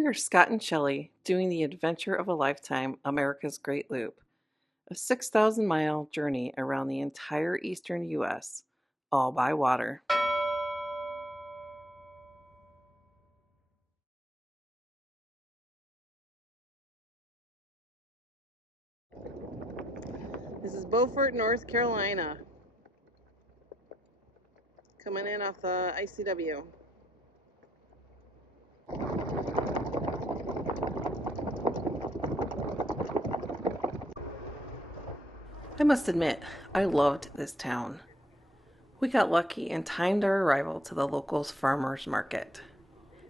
We are Scott and Shelley doing the adventure of a lifetime, America's Great Loop, a 6,000-mile journey around the entire eastern U.S., all by water. This is Beaufort, North Carolina, coming in off the ICW. I must admit, I loved this town. We got lucky and timed our arrival to the local farmers market.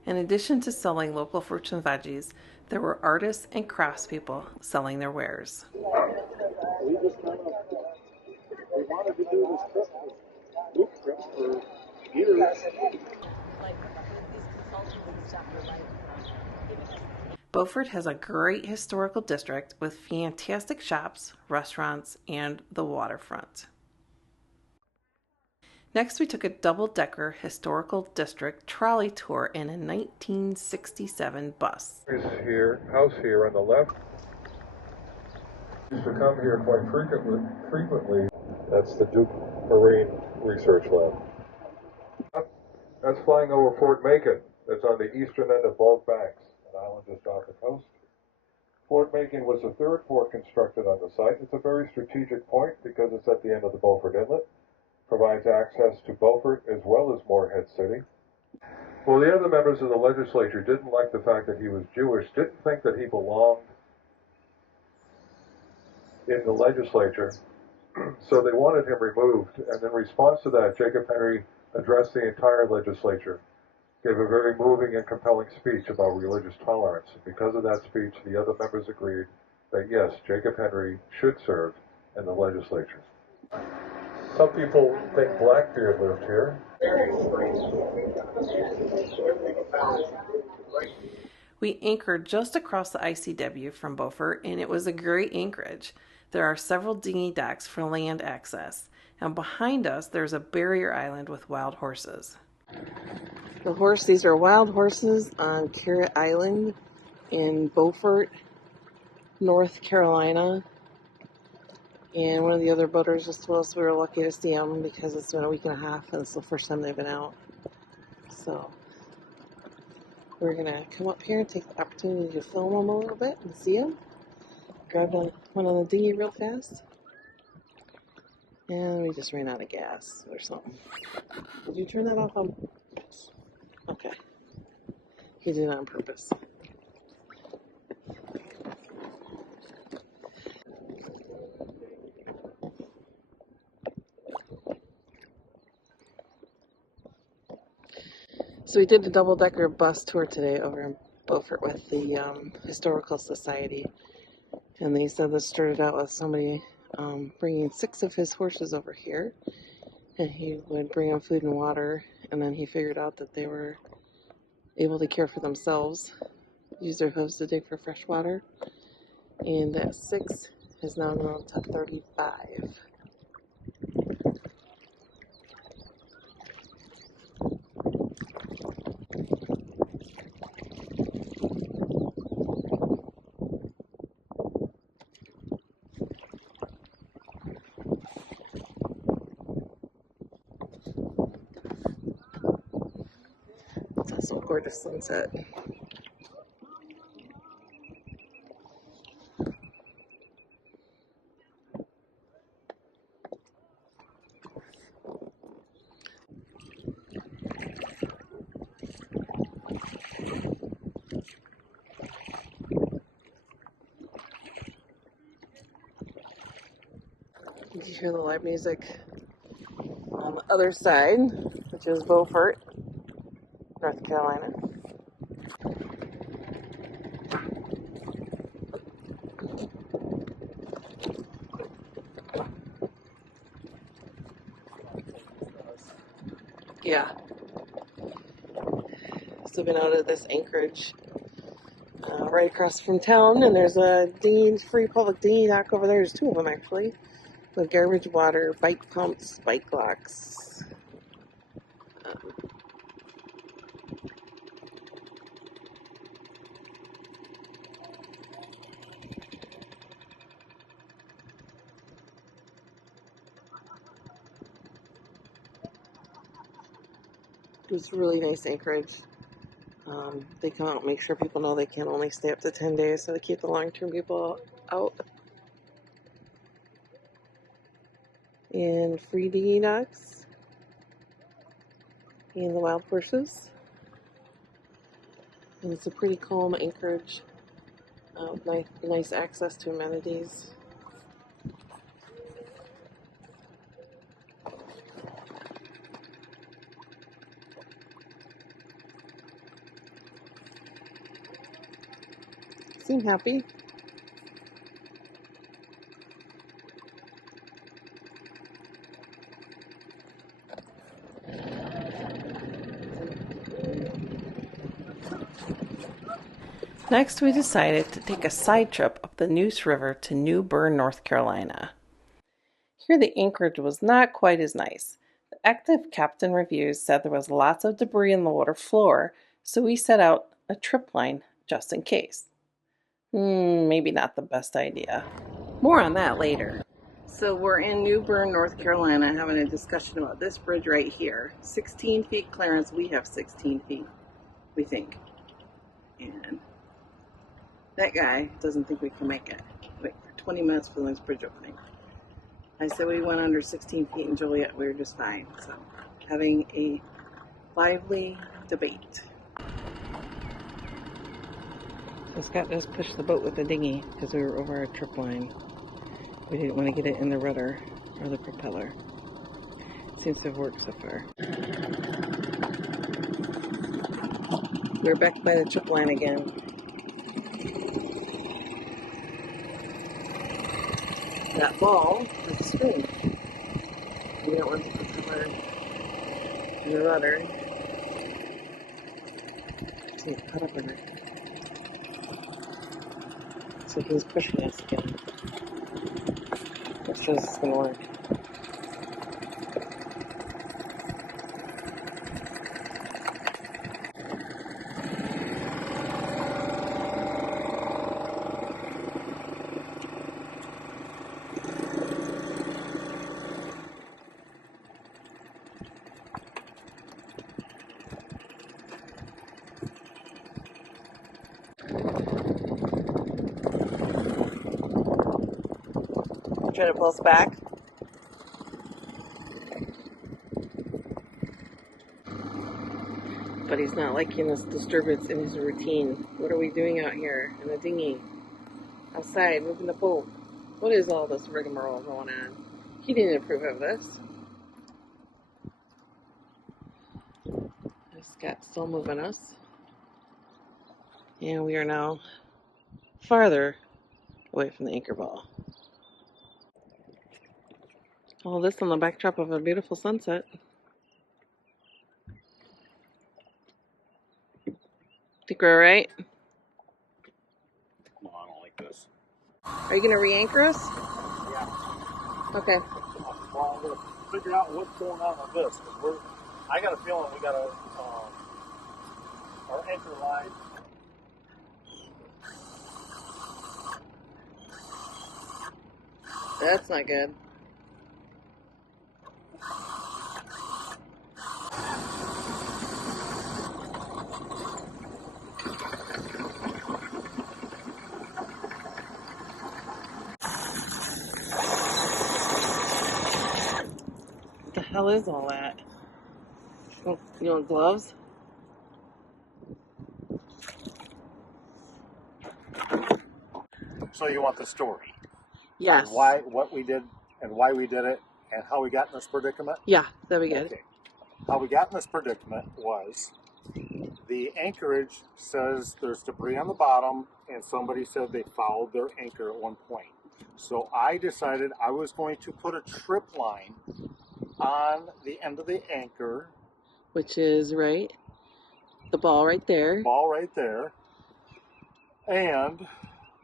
In addition to selling local fruits and veggies, there were artists and craftspeople selling their wares. We wanted to do this loop trip for years. Beaufort has a great historical district with fantastic shops, restaurants, and the waterfront. Next, we took a double-decker historical district trolley tour in a 1967 bus. House here on the left. Used to come here quite frequently. That's the Duke Marine Research Lab. That's flying over Fort Macon. That's on the eastern end of both banks, an island just off the coast. Fort Macon was the third fort constructed on the site. It's a very strategic point because it's at the end of the Beaufort Inlet. Provides access to Beaufort as well as Morehead City. Well, the other members of the legislature didn't like the fact that he was Jewish, didn't think that he belonged in the legislature, so they wanted him removed. And in response to that, Jacob Henry addressed the entire legislature, gave a very moving and compelling speech about religious tolerance. And because of that speech, the other members agreed that yes, Jacob Henry should serve in the legislature. Some people think Blackbeard lived here. We anchored just across the ICW from Beaufort, and it was a great anchorage. There are several dinghy docks for land access, and behind us there's a barrier island with wild horses. These are wild horses on Carrot Island in Beaufort, North Carolina. And one of the other boaters just told us we were lucky to see them because it's been a week and a half and it's the first time they've been out. So we're going to come up here and take the opportunity to film them a little bit and see them. Grab one on the dinghy real fast. And we just ran out of gas or something. Did you turn that off? Okay. He did it on purpose. So we did a double-decker bus tour today over in Beaufort with the Historical Society. And they said this started out with somebody bringing 6 of his horses over here. And he would bring them food and water. And then he figured out that they were able to care for themselves, use their hooves to dig for fresh water. And that 6 has now grown to 35. That's a gorgeous sunset. Did you hear the live music on the other side, which is Beaufort, North Carolina? Yeah. So been out of this anchorage right across from town, and there's a free public dinghy dock over there. There's 2 of them actually, with garbage water, bike pumps, bike locks. It was really nice anchorage. They come out and make sure people know they can only stay up to 10 days, so they keep the long-term people out. And free dinghy docks. And the wild horses. And it's a pretty calm anchorage. Nice access to amenities. Seem happy. Next, we decided to take a side trip up the Nuese River to New Bern, North Carolina. Here, the anchorage was not quite as nice. The active captain reviews said there was lots of debris in the water floor, so we set out a trip line just in case. Maybe not the best idea. More on that later. So we're in New Bern, North Carolina, having a discussion about this bridge right here. 16 feet clearance. We have 16 feet, we think. And that guy doesn't think we can make it. Wait for 20 minutes for the next bridge opening. I said we went under 16 feet in Joliet. We were just fine. So, having a lively debate. So Scott just pushed the boat with the dinghy because we were over our trip line. We didn't want to get it in the rudder or the propeller. Seems to have worked so far. We're back by the trip line again. That ball is a spoon. We don't want the propeller and the rudder to get caught up in it. So he's pushing us again. That says it's going to work. Try to pull us back. But he's not liking this disturbance in his routine. What are we doing out here in the dinghy? Outside, moving the boat. What is all this rigmarole going on? He didn't approve of this. Scott's still moving us. And we are now farther away from the anchor ball. All this on the backdrop of a beautiful sunset. Think we're alright? No, I don't like this. Are you going to re-anchor us? Yeah. Okay. Well, I'm going to figure out what's going on with this. I got a feeling we got our anchor line. That's not good. What the hell is all that? You want gloves? So you want the story? Yes. And what we did, and why we did it, and how we got in this predicament? Yeah, that'd be good. Okay. How we got in this predicament was the anchorage says there's debris on the bottom, and somebody said they fouled their anchor at one point. So I decided I was going to put a trip line on the end of the anchor. Which is right. The ball right there. Ball right there. And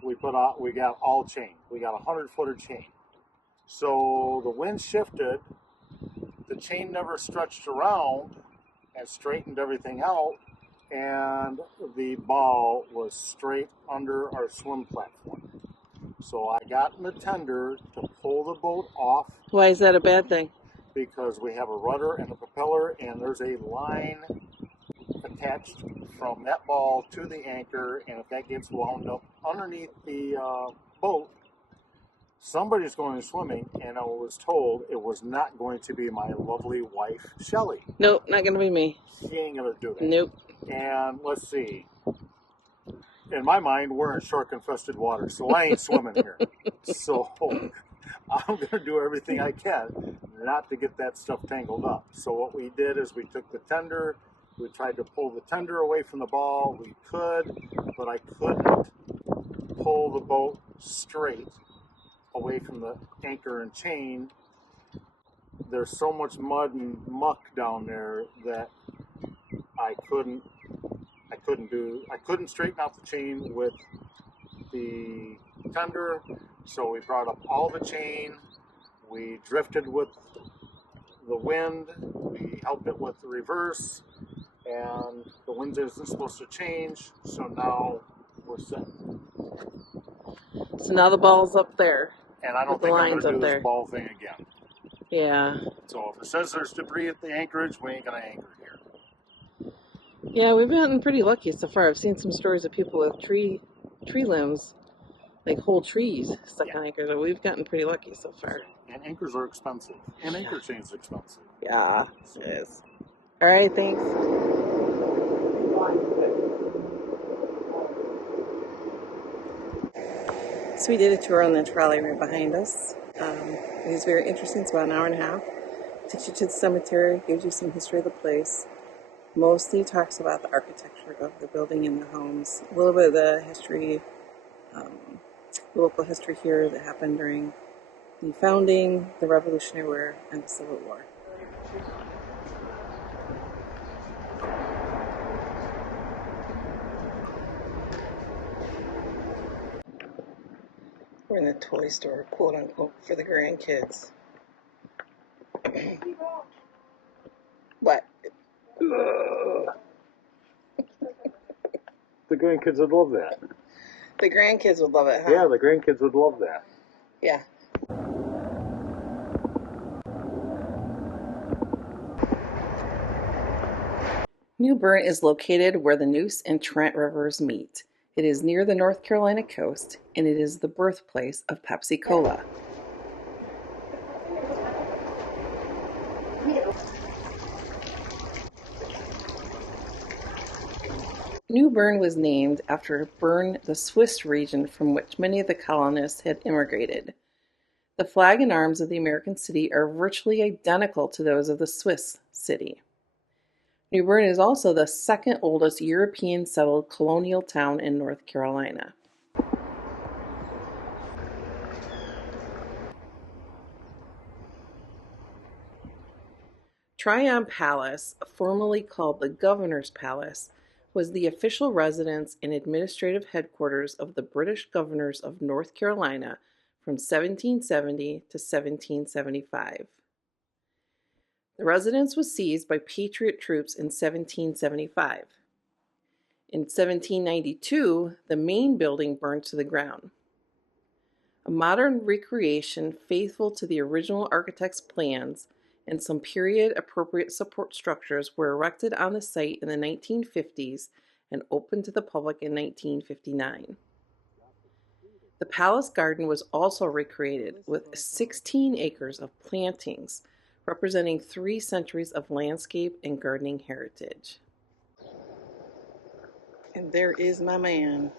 we got all chain. We got a 100-footer chain. So the wind shifted, the chain never stretched around and straightened everything out, and the ball was straight under our swim platform. So I got in the tender to pull the boat off. Why is that a bad thing? Because we have a rudder and a propeller, and there's a line attached from that ball to the anchor, and if that gets wound up underneath the boat, somebody's going swimming, and I was told it was not going to be my lovely wife, Shelly. Nope, not gonna be me. She ain't gonna do that. Nope. And let's see. In my mind, we're in shark-infested water, so I ain't swimming here. So I'm gonna do everything I can not to get that stuff tangled up. So what we did is we took the tender, we tried to pull the tender away from the ball. We could, but I couldn't pull the boat straight away from the anchor and chain. There's so much mud and muck down there that I couldn't straighten out the chain with the tender. So we brought up all the chain, we drifted with the wind, we helped it with the reverse, and the wind isn't supposed to change, so now we're set. So now the ball's up there. And I don't think I'm going to do this ball thing again. Yeah. So if it says there's debris at the anchorage, we ain't going to anchor here. Yeah, we've gotten pretty lucky so far. I've seen some stories of people with tree limbs, like whole trees stuck on anchors. We've gotten pretty lucky so far. And anchors are expensive. And anchor chain's expensive. Yeah, it is. All right, thanks. So we did a tour on the trolley right behind us. It was very interesting. It's about an hour and a half. Takes you to the cemetery, gives you some history of the place. Mostly talks about the architecture of the building and the homes. A little bit of the history, the local history here that happened during the founding, the Revolutionary War, and the Civil War. We're in the toy store, quote unquote, for the grandkids. What? The grandkids would love that. The grandkids would love it, huh? Yeah, the grandkids would love that. Yeah. New Bern is located where the Nuese and Trent Rivers meet. It is near the North Carolina coast, and it is the birthplace of Pepsi Cola. New Bern was named after Bern, the Swiss region from which many of the colonists had immigrated. The flag and arms of the American city are virtually identical to those of the Swiss city. New Bern is also the second oldest European settled colonial town in North Carolina. Tryon Palace, formerly called the Governor's Palace, was the official residence and administrative headquarters of the British governors of North Carolina from 1770 to 1775. The residence was seized by Patriot troops in 1775. In 1792, the main building burned to the ground. A modern recreation faithful to the original architect's plans and some period-appropriate support structures were erected on the site in the 1950s and opened to the public in 1959. The palace garden was also recreated with 16 acres of plantings, representing 3 centuries of landscape and gardening heritage. And there is my man.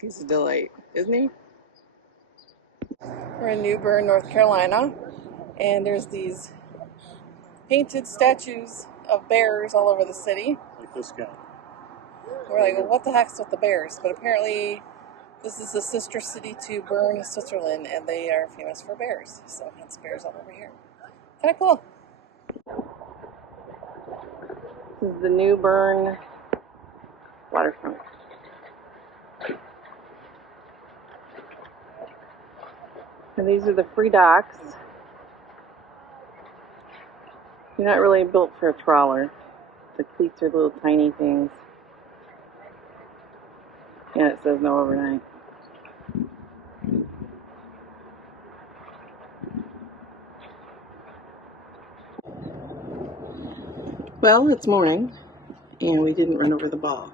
He's a delight, isn't he? We're in New Bern, North Carolina, and there's these painted statues of bears all over the city. Like this guy. We're like, well, what the heck's with the bears? But apparently this is the sister city to Bern, Switzerland, and they are famous for bears. So hence bears all over here. Kind of cool. This is the New Bern waterfront. And these are the free docks. They're not really built for a trawler. The cleats are little tiny things. And it says no overnight. Well, it's morning, and we didn't run over the ball.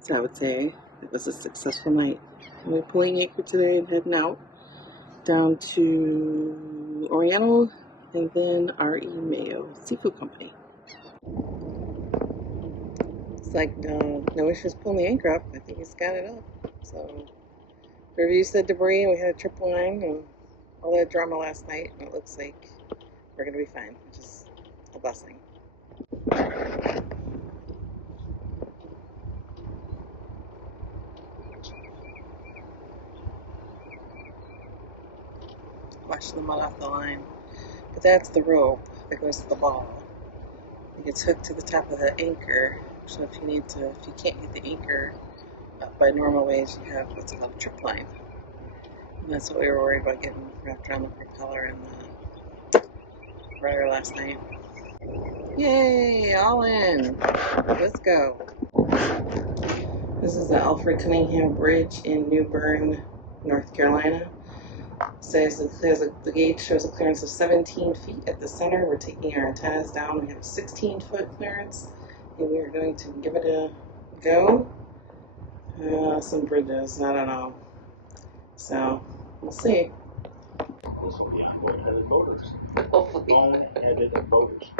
So I would say it was a successful night. And we're pulling anchor today and heading out down to Oriental and then R.E. Mayo Seafood Company. It's like Noah's just pulling the anchor up. I think he's got it up. So we reduced the debris, and we had a trip line and all that drama last night, and it looks like we're going to be fine, which is a blessing. Wash the mud off the line. But that's the rope that goes to the ball. It gets hooked to the top of the anchor. So if you can't get the anchor up by normal ways, you have what's called a trip line. And that's what we were worried about, getting wrapped around the propeller and the rudder last night. Yay, all in. Let's go. This is the Alfred Cunningham Bridge in New Bern, North Carolina. The gauge shows a clearance of 17 feet at the center. We're taking our antennas down. We have a 16-foot clearance, and we are going to give it a go. Some bridges, I don't know. So, we'll see. This will be on boat-headed boaters. Hopefully. Bone-headed boaters.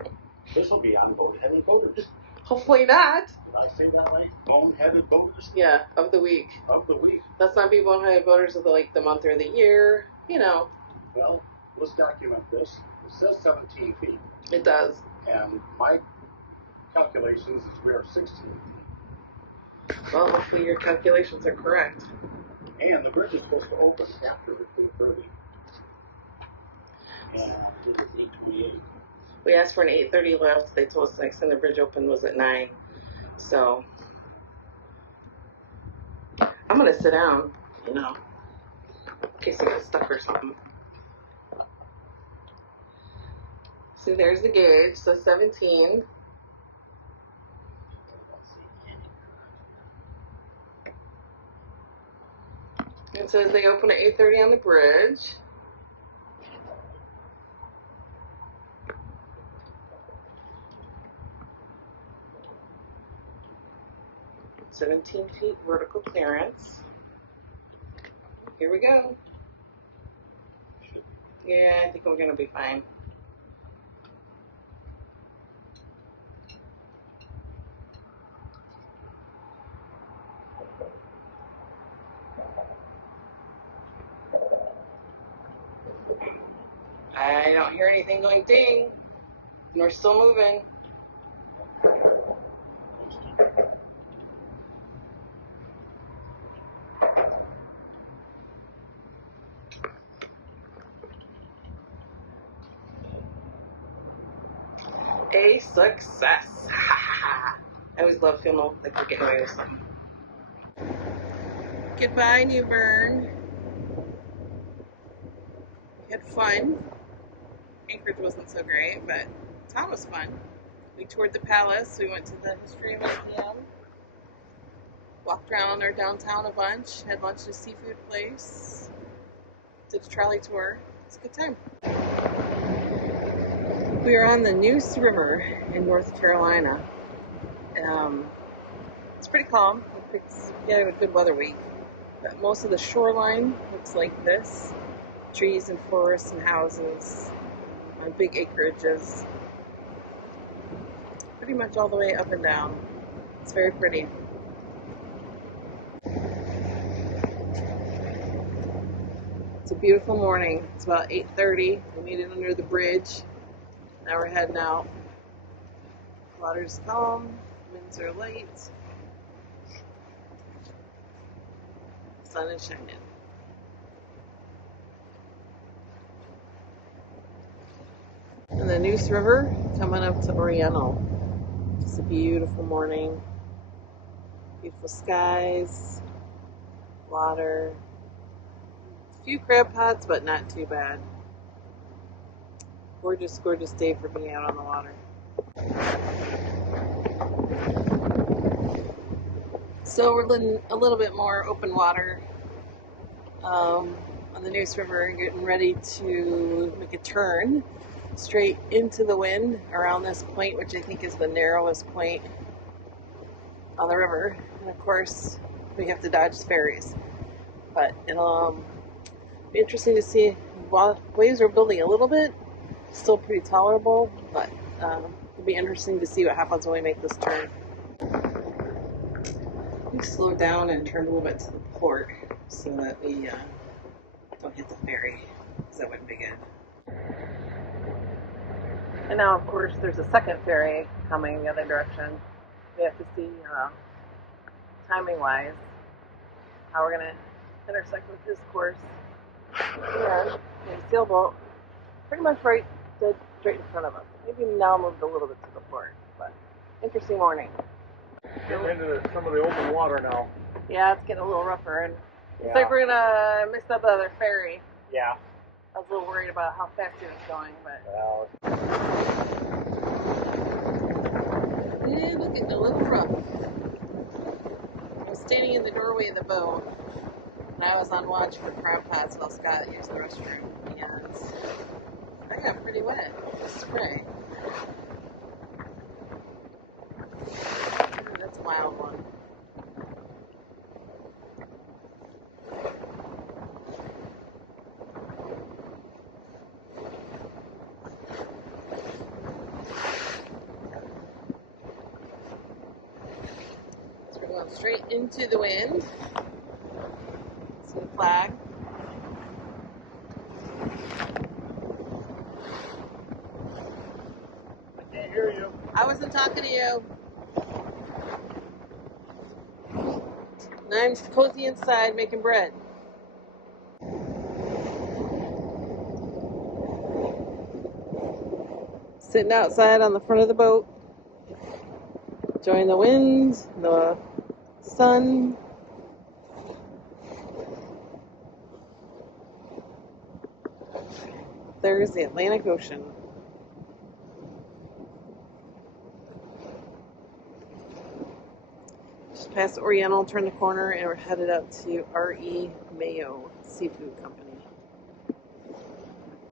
This will be on boat-headed boaters. Hopefully not. Did I say that right? Bone-headed boaters? Yeah, of the week. Of the week. Let's not be bone-headed voters of the month or the year, you know. Well, let's document this. It says 17 feet. It does. And my calculations is we're 16 feet. Well, hopefully your calculations are correct. And the bridge is supposed to open after 8:30. And it is 8:28. We asked for an 8:30 lift. They told us the next time the bridge open was at 9. So I'm gonna sit down, in case I get stuck or something. See, there's the gauge, so 17. It says they open at 8:30 on the bridge. "17 feet vertical clearance." Here we go. Yeah, I think we're gonna be fine. I don't hear anything going ding, and we're still moving. A success. I always love feeling like we're getting away with something. Goodbye, New Bern. We had fun. Anchorage wasn't so great, but town was fun. We toured the palace. We went to the history museum. Walked around our downtown a bunch. Had lunch at a seafood place. Did a trolley tour. It's a good time. We are on the Nuese River in North Carolina. It's pretty calm. We had a good weather week. But most of the shoreline looks like this. Trees and forests and houses on big acreages. Pretty much all the way up and down. It's very pretty. It's a beautiful morning. It's about 8:30. We made it under the bridge. Now we're heading out. Water's calm. Winds are light. Sun is shining. And the Nuese River coming up to Oriental. It's a beautiful morning. Beautiful skies. Water. A few crab pots, but not too bad. Gorgeous, gorgeous day for being out on the water. So we're in a little bit more open water on the Nuese River, getting ready to make a turn straight into the wind around this point, which I think is the narrowest point on the river. And of course, we have to dodge ferries. But it'll be interesting to see. Waves are building a little bit, still pretty tolerable, but it'll be interesting to see what happens when we make this turn. We slowed down and turned a little bit to the port so that we don't hit the ferry, because that wouldn't be good. And now, of course, there's a second ferry coming the other direction. We have to see, timing-wise, how we're going to intersect with this course. And a sailboat pretty much right dead straight in front of us. Maybe now moved a little bit to the port, but interesting morning. Getting into some of the open water now. Yeah, it's getting a little rougher, and Yeah. looks like we're gonna miss that other ferry. Yeah. I was a little worried about how fast it was going, but Well, yeah, look, it's a little rough. I was standing in the doorway of the boat, and I was on watch for crab pots while Scott used the restroom, and I got pretty wet. Just spray. That's a wild one. So we're going straight into the wind. See the flag. I can't hear you. I wasn't talking to you. And I'm cozy inside making bread. Sitting outside on the front of the boat, enjoying the wind, the sun. There's the Atlantic Ocean. Just past Oriental, turned the corner, and we're headed out to R.E. Mayo Seafood Company.